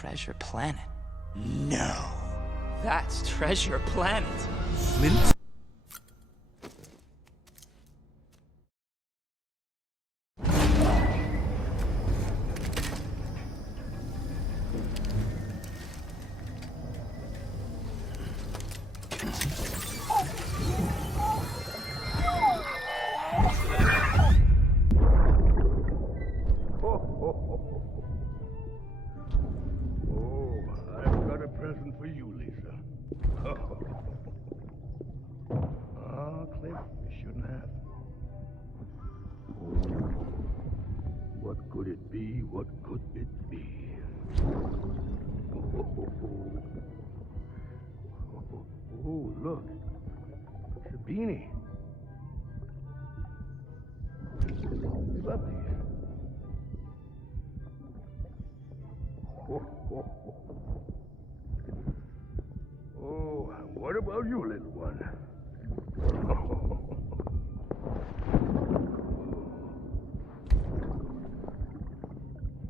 Treasure Planet. No. That's Treasure Planet. Flint? Oh, look. It's a beanie. We love these. Oh, what about you, little one?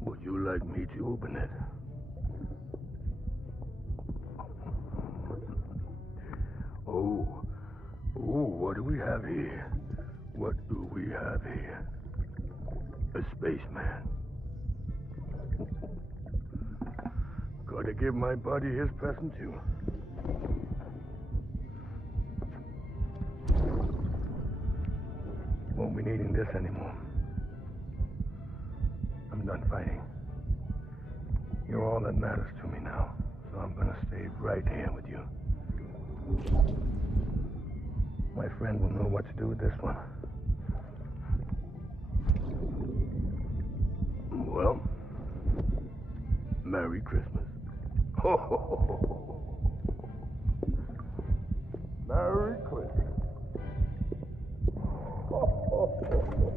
Would you like me to open it? Oh, what do we have here? What do we have here? A spaceman. Gotta give my buddy his present too. Won't be needing this anymore. I'm done fighting. You're all that matters to me now, so I'm gonna stay right here with you. My friend will know what to do with this one. Well, Merry Christmas. Ho, ho, ho, ho. Merry Christmas. Ho, ho, ho, ho.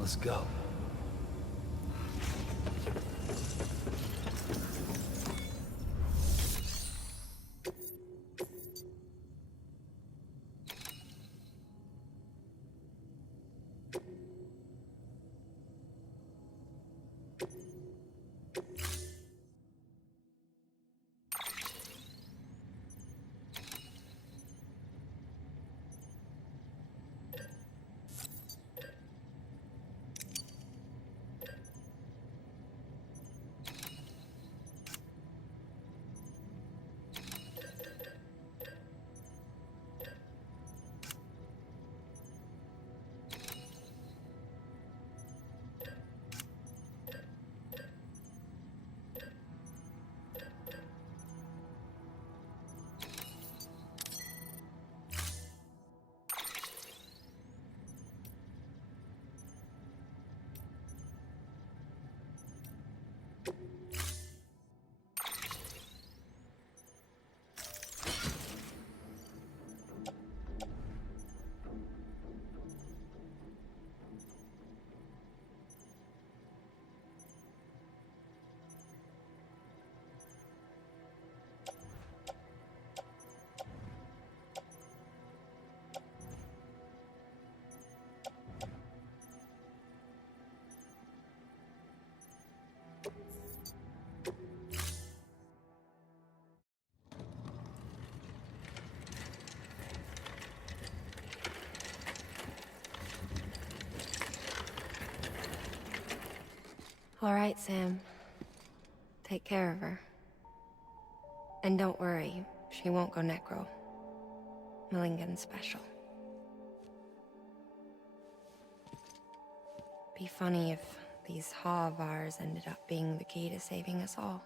Let's go. All right, Sam. Take care of her. And don't worry, she won't go necro. Millingen's special. Be funny if these Ha of ours ended up being the key to saving us all.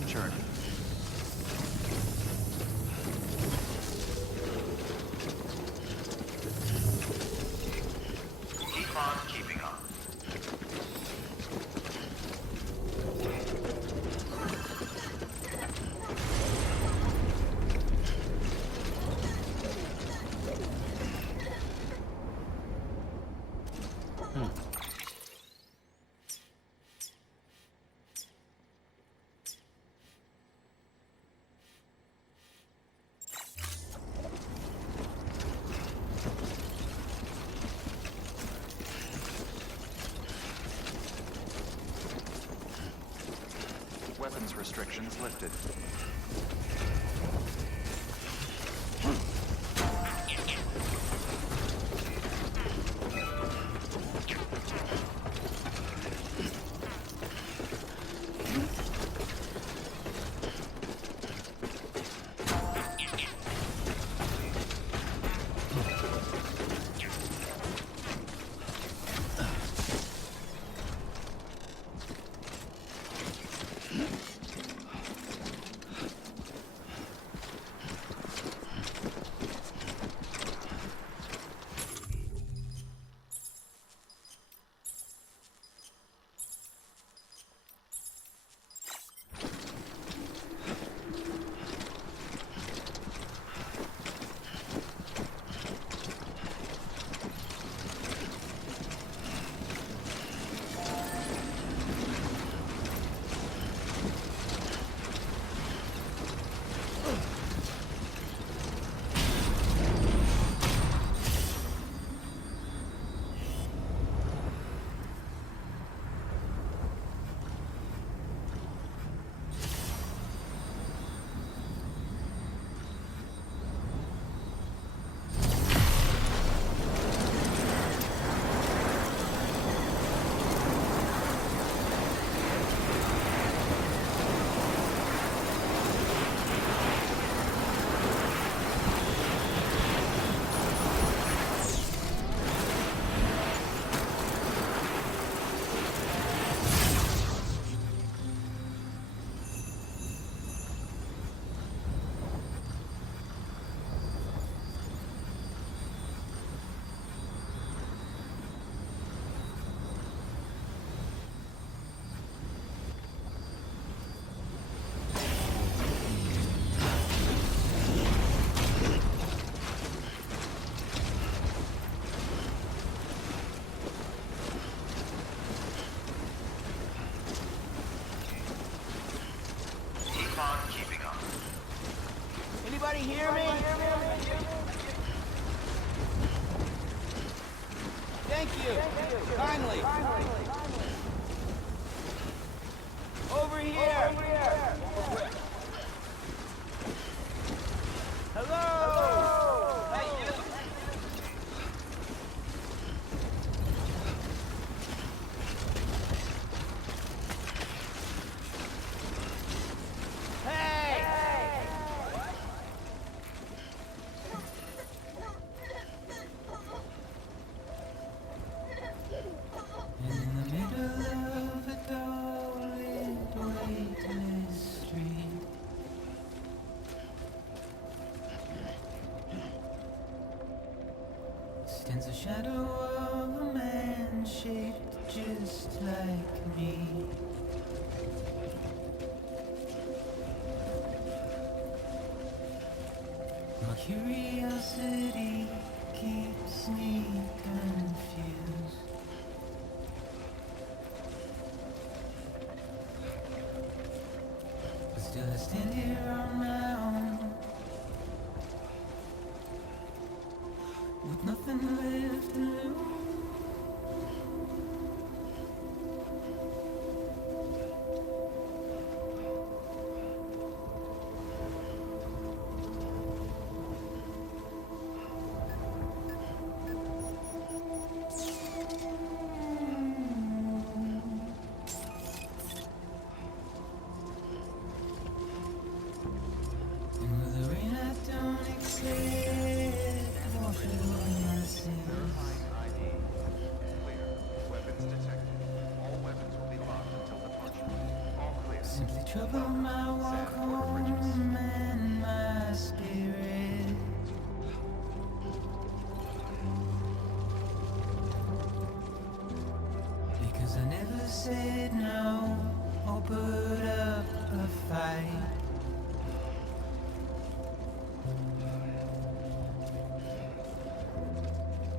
the journey. Keep on keeping on. Weapons restrictions lifted. Anybody hear me? Thank you. Kindly. Over here. Hello. Hey, you. Stands a shadow of a man shaped just like me. My curiosity keeps me confused. But still I stand here on my own, with nothing left to lose. trouble my walk home and my spirit. Because I never said no or put up a fight.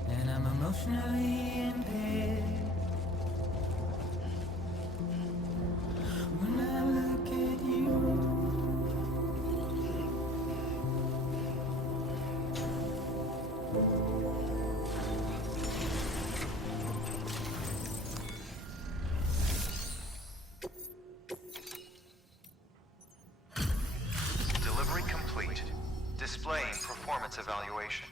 And I'm emotionally impaired. When I look at you, Delivery complete. Displaying performance evaluation.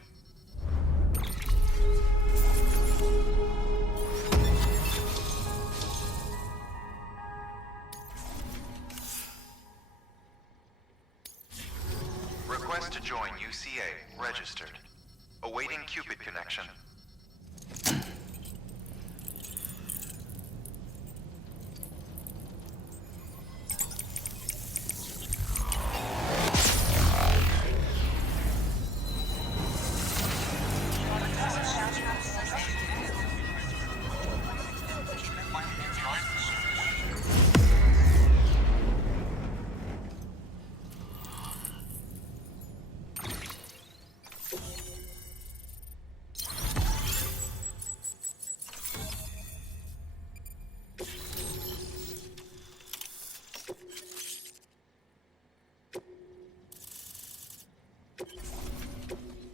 Request to join UCA. Registered. Awaiting Cupid connection.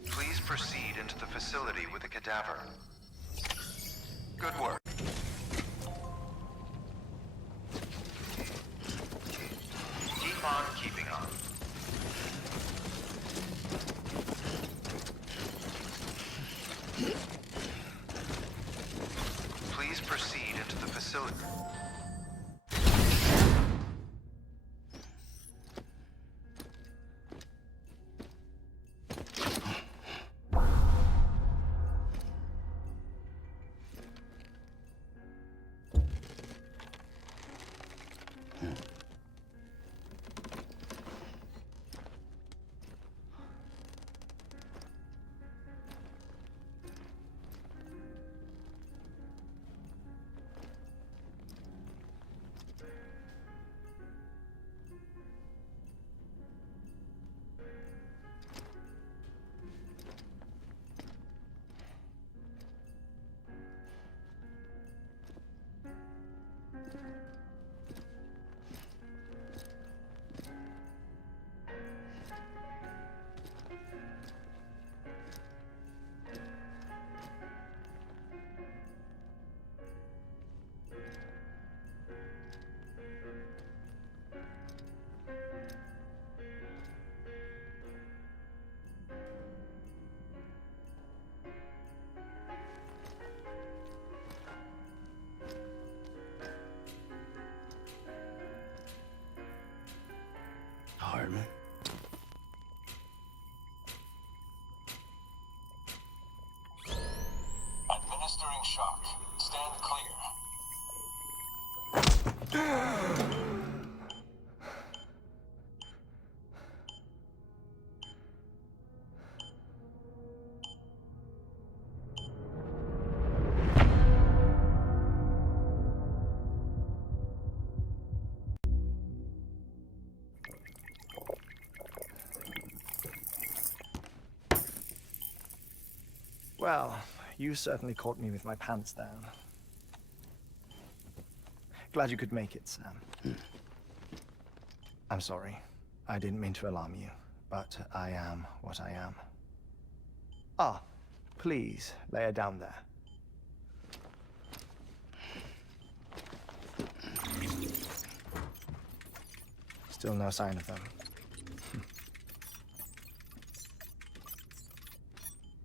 Please proceed into the facility with a cadaver. Good work. Keep on keeping on. Please proceed into the facility. Hartman? Administering shock. Stand clear. Well, you certainly caught me with my pants down. Glad you could make it, Sam. I'm sorry. I didn't mean to alarm you, but I am what I am. Ah, please, lay her down there. Still no sign of them.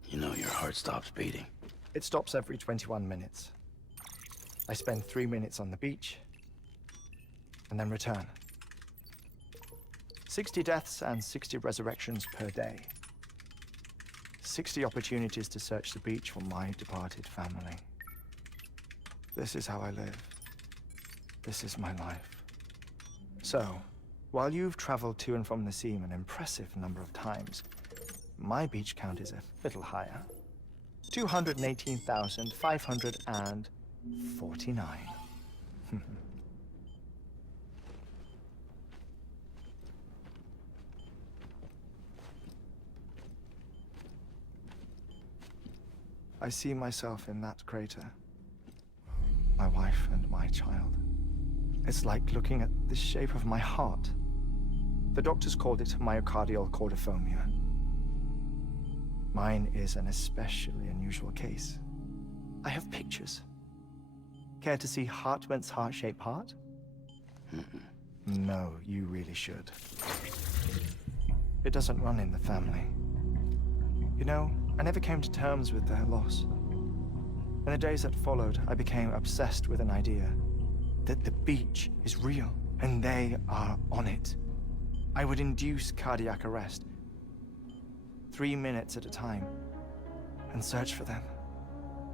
You know your heart stops beating. It stops every 21 minutes. I spend 3 minutes on the beach, and then return. 60 deaths and 60 resurrections per day. 60 opportunities to search the beach for my departed family. This is how I live. This is my life. So, While you've traveled to and from the scene an impressive number of times, my beach count is a little higher. 218,549. I see myself in that crater. My wife and my child. It's like looking at the shape of my heart. The doctors called it myocardial cordiformia. Mine is an especially unusual case. I have pictures. Care to see Hartman's heart-shaped heart? No, you really should. It doesn't run in the family. You know, I never came to terms with their loss. In the days that followed, I became obsessed with an idea that the beach is real, and they are on it. I would induce cardiac arrest, 3 minutes at a time, and search for them,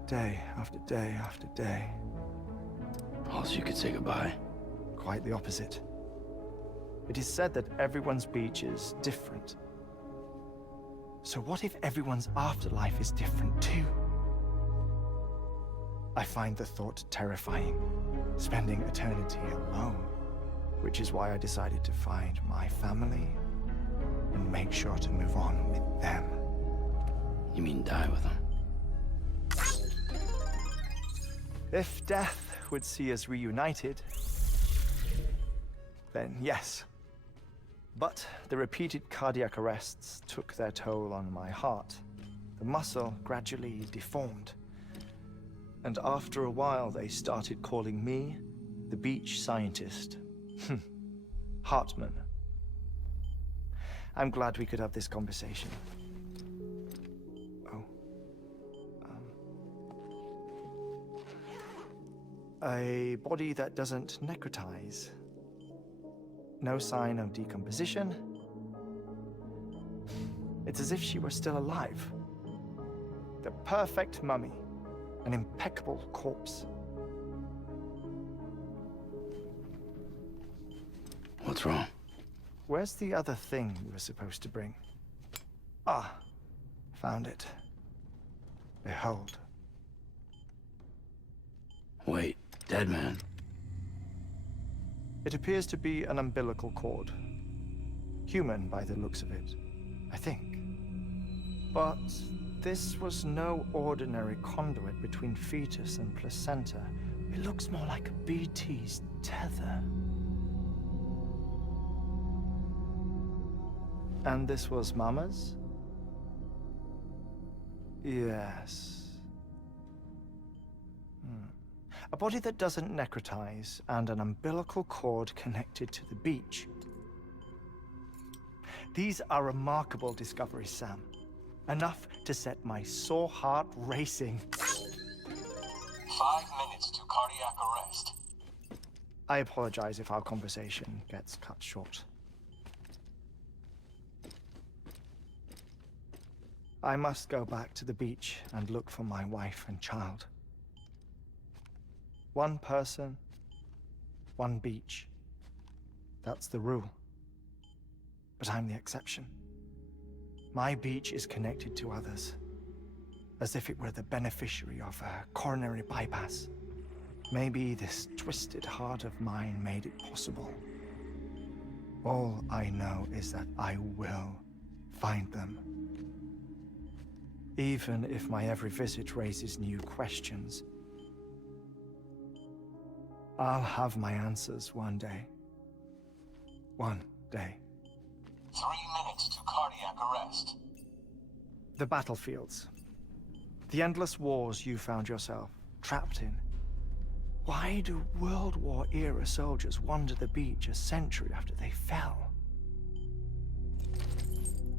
day after day after day. Also, you could say goodbye. Quite the opposite. It is said that everyone's beach is different. So what if everyone's afterlife is different too? I find the thought terrifying, spending eternity alone, which is why I decided to find my family and make sure to move on with them. You mean die with them? If death would see us reunited, then yes. But the repeated cardiac arrests took their toll on my heart. The muscle gradually deformed. And after a while, they started calling me the beach scientist. Hartman. I'm glad we could have this conversation. Oh. A body that doesn't necrotize. No sign of decomposition. It's as if she were still alive. The perfect mummy. An impeccable corpse. What's wrong? Where's the other thing you were supposed to bring? Ah, found it. Behold. Wait, dead man. It appears to be an umbilical cord. Human by the looks of it, I think. But this was no ordinary conduit between fetus and placenta. It looks more like a BT's tether. And this was Mama's? Yes. A body that doesn't necrotize and an umbilical cord connected to the beach. These are remarkable discoveries, Sam. Enough to set my sore heart racing. 5 minutes to cardiac arrest. I apologize if our conversation gets cut short. I must go back to the beach and look for my wife and child. One person, one beach. That's the rule. But I'm the exception. My beach is connected to others, as if it were the beneficiary of a coronary bypass. Maybe this twisted heart of mine made it possible. All I know is that I will find them. Even if my every visit raises new questions, I'll have my answers one day. One day. 3 minutes to cardiac arrest. The battlefields. The endless wars you found yourself trapped in. Why do World War-era soldiers wander the beach a century after they fell?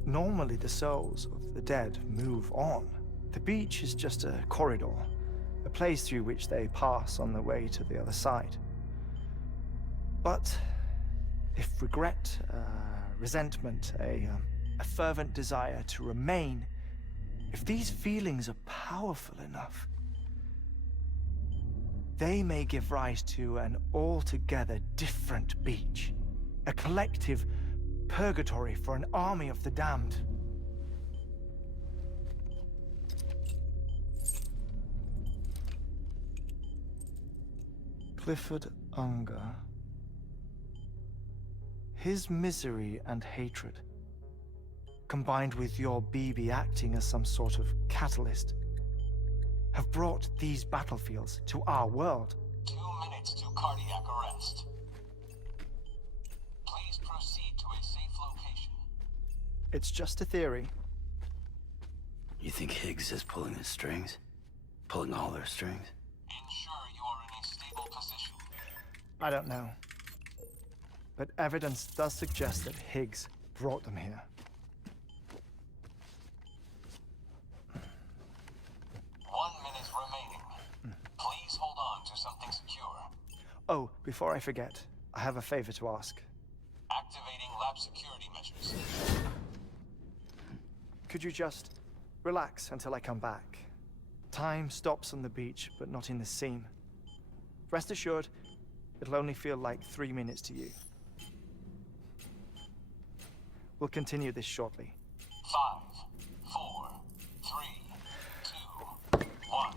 Normally the souls of the dead move on. The beach is just a corridor, a place through which they pass on the way to the other side. But if regret, resentment, a fervent desire to remain, if these feelings are powerful enough, they may give rise to an altogether different beach. A collective purgatory for an army of the damned. Clifford Unger. His misery and hatred, combined with your BB acting as some sort of catalyst, have brought these battlefields to our world. 2 minutes to cardiac arrest. Please proceed to a safe location. It's just a theory. You think Higgs is pulling his strings? Pulling all their strings? Ensure you are in a stable position. I don't know. But evidence does suggest that Higgs brought them here. 1 minute remaining. Please hold on to something secure. Oh, before I forget, I have a favor to ask. Activating lab security measures. Could you just relax until I come back? Time stops on the beach, but not in the scene. Rest assured, it'll only feel like 3 minutes to you. We'll continue this shortly. 5, 4, 3, 2, 1.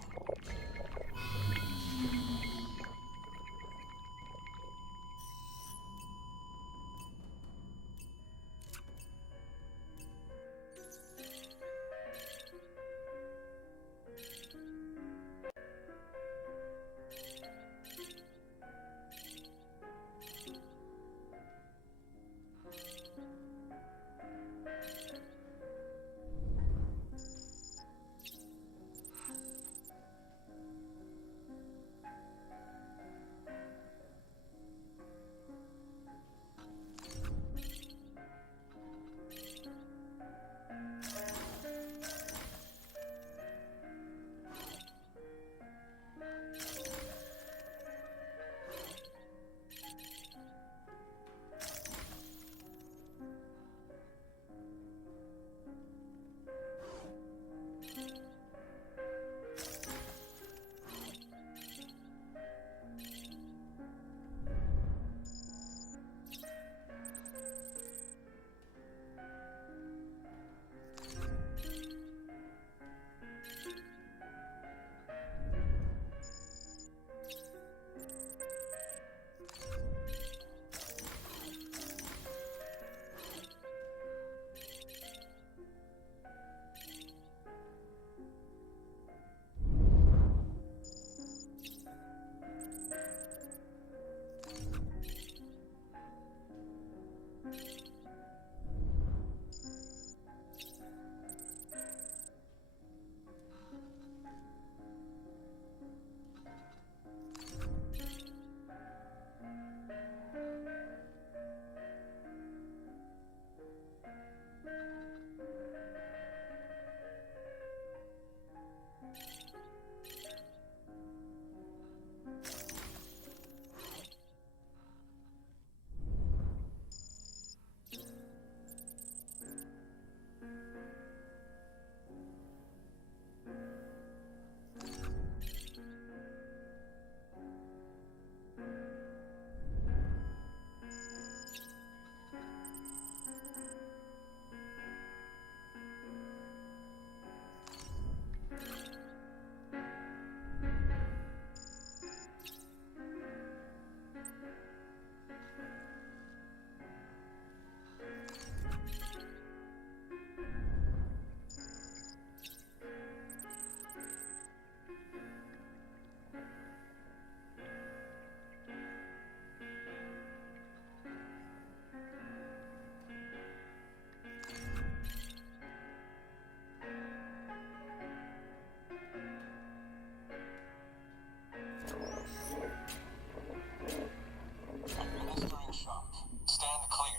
Administering shock. Stand clear.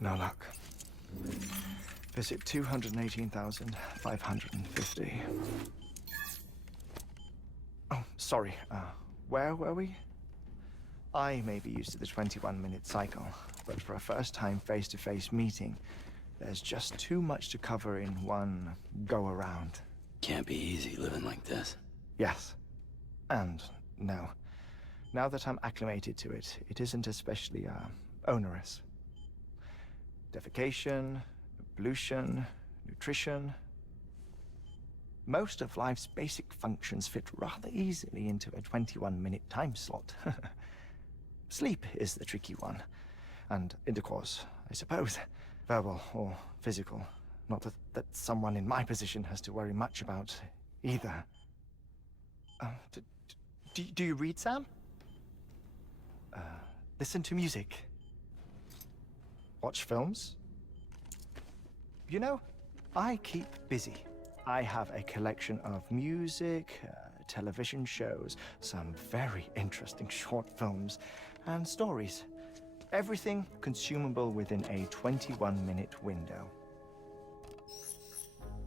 No luck. Visit 218,550. Oh, sorry. Where were we? I may be used to the 21-minute cycle, but for a first-time face-to-face meeting, There's just too much to cover in one go-around. Can't be easy living like this. Yes. And no. Now that I'm acclimated to it, it isn't especially, onerous. Defecation, pollution, nutrition. Most of life's basic functions fit rather easily into a 21-minute time slot. Sleep is the tricky one. And intercourse, I suppose. Verbal or physical. Not that someone in my position has to worry much about either. Do you read, Sam? Listen to music. Watch films? You know, I keep busy. I have a collection of music, television shows, some very interesting short films, and stories. Everything consumable within a 21-minute window.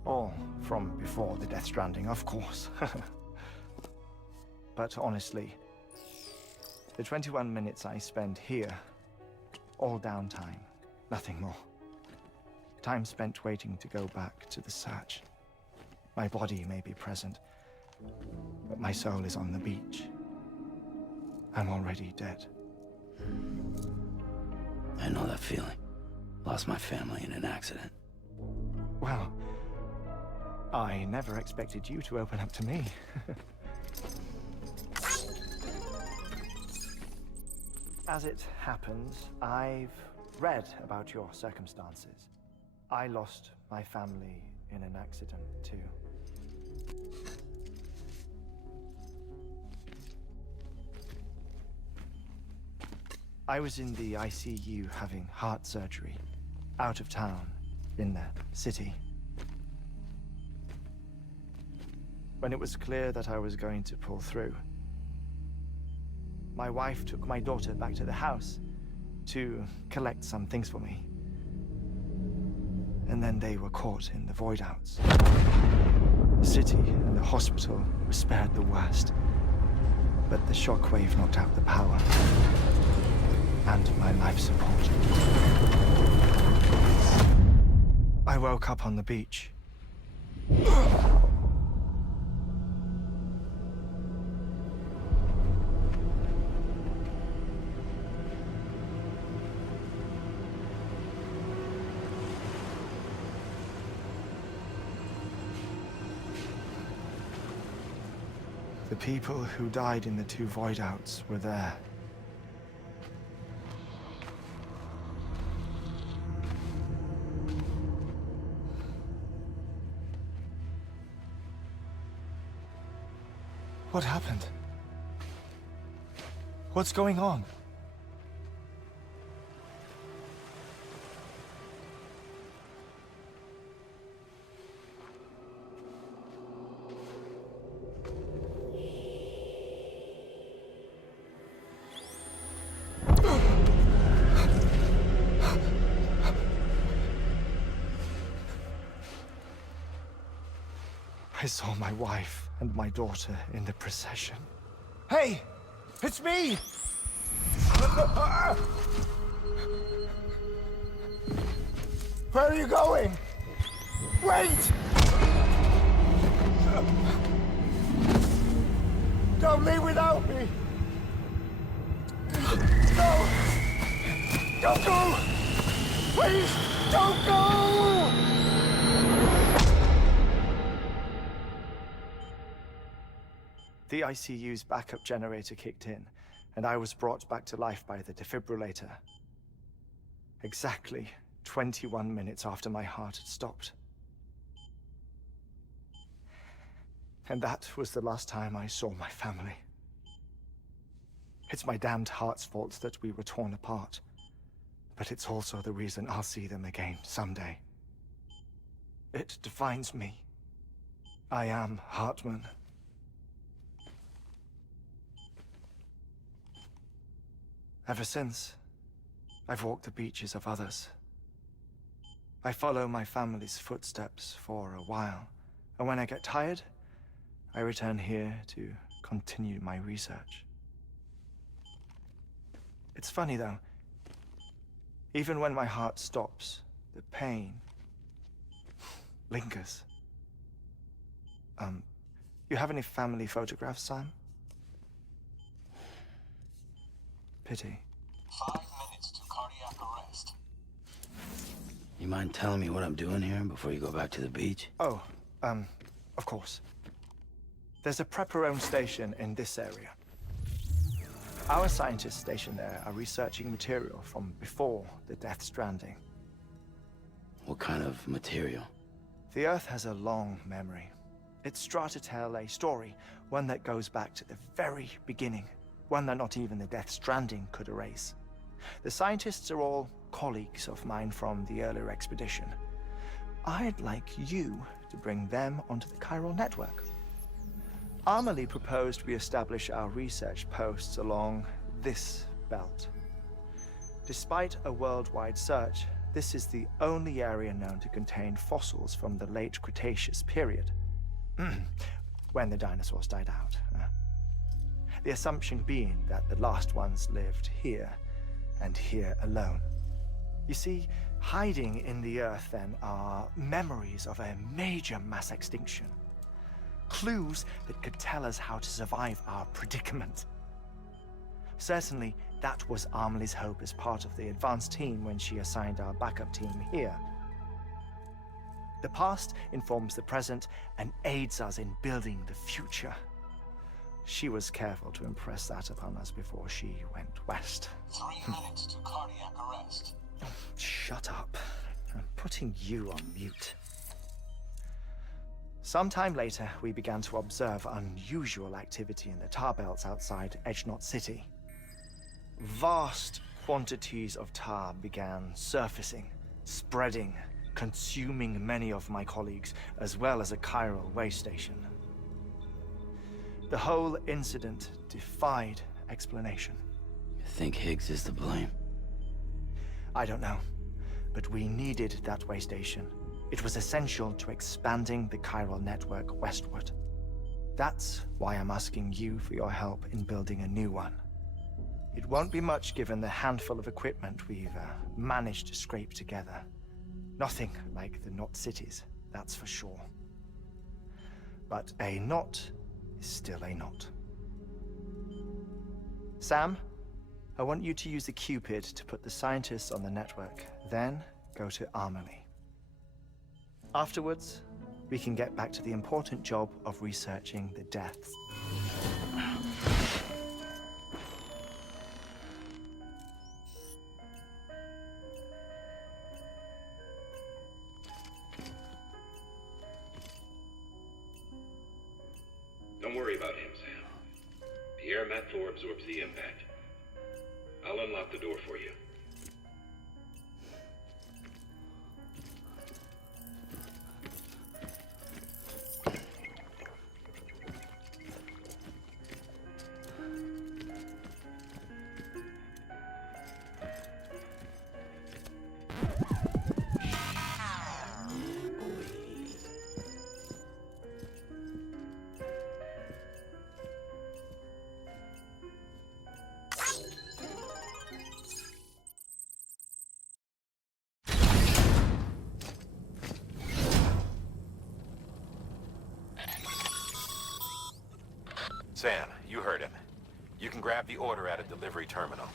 All from before the Death Stranding, of course. But honestly, the 21 minutes I spend here, all downtime, nothing more. Time spent waiting to go back to the search. My body may be present, but my soul is on the beach. I'm already dead. I know that feeling. Lost my family in an accident. Well, I never expected you to open up to me. As it happens, I've read about your circumstances. I lost my family in an accident, too. I was in the ICU having heart surgery, out of town, in the city. When it was clear that I was going to pull through, my wife took my daughter back to the house to collect some things for me. And then they were caught in the void outs. The city and the hospital were spared the worst, but the shockwave knocked out the power and my life support. I woke up on the beach. The people who died in the two void outs were there. What happened? What's going on? I saw my wife and my daughter in the procession. Hey! It's me! Where are you going? Wait! Don't leave without me! No! Don't go! Please, don't go! The ICU's backup generator kicked in, and I was brought back to life by the defibrillator. Exactly 21 minutes after my heart had stopped. And that was the last time I saw my family. It's my damned heart's fault that we were torn apart, but it's also the reason I'll see them again someday. It defines me. I am Hartman. Ever since, I've walked the beaches of others. I follow my family's footsteps for a while, and when I get tired, I return here to continue my research. It's funny though, even when my heart stops, the pain lingers. You have any family photographs, Sam? Pity. 5 minutes to cardiac arrest. You mind telling me what I'm doing here before you go back to the beach? Oh, of course. There's a Prepperone station in this area. Our scientists stationed there are researching material from before the Death Stranding. What kind of material? The Earth has a long memory. It's trying to tell a story, one that goes back to the very beginning, one that not even the Death Stranding could erase. The scientists are all colleagues of mine from the earlier expedition. I'd like you to bring them onto the chiral network. Amelie proposed we establish our research posts along this belt. Despite a worldwide search, this is the only area known to contain fossils from the late Cretaceous period, when the dinosaurs died out. The assumption being that the last ones lived here, and here alone. You see, hiding in the Earth then are memories of a major mass extinction. Clues that could tell us how to survive our predicament. Certainly, that was Amelie's hope as part of the advanced team when she assigned our backup team here. The past informs the present and aids us in building the future. She was careful to impress that upon us before she went west. 3 minutes to cardiac arrest. Shut up. I'm putting you on mute. Sometime later, we began to observe unusual activity in the tar belts outside Edgenot City. Vast quantities of tar began surfacing, spreading, consuming many of my colleagues, as well as a chiral way station. The whole incident defied explanation. You think Higgs is to blame? I don't know, but we needed that way station. It was essential to expanding the chiral network westward. That's why I'm asking you for your help in building a new one. It won't be much given the handful of equipment we've managed to scrape together. Nothing like the knot cities, that's for sure. But a knot is still a knot. Sam, I want you to use the Cupid to put the scientists on the network, then go to Amelie. Afterwards, we can get back to the important job of researching the deaths. Don't worry about him, Sam. The air mat floor absorbs the impact. I'll unlock the door for you. Sam, you heard him. You can grab the order at a delivery terminal.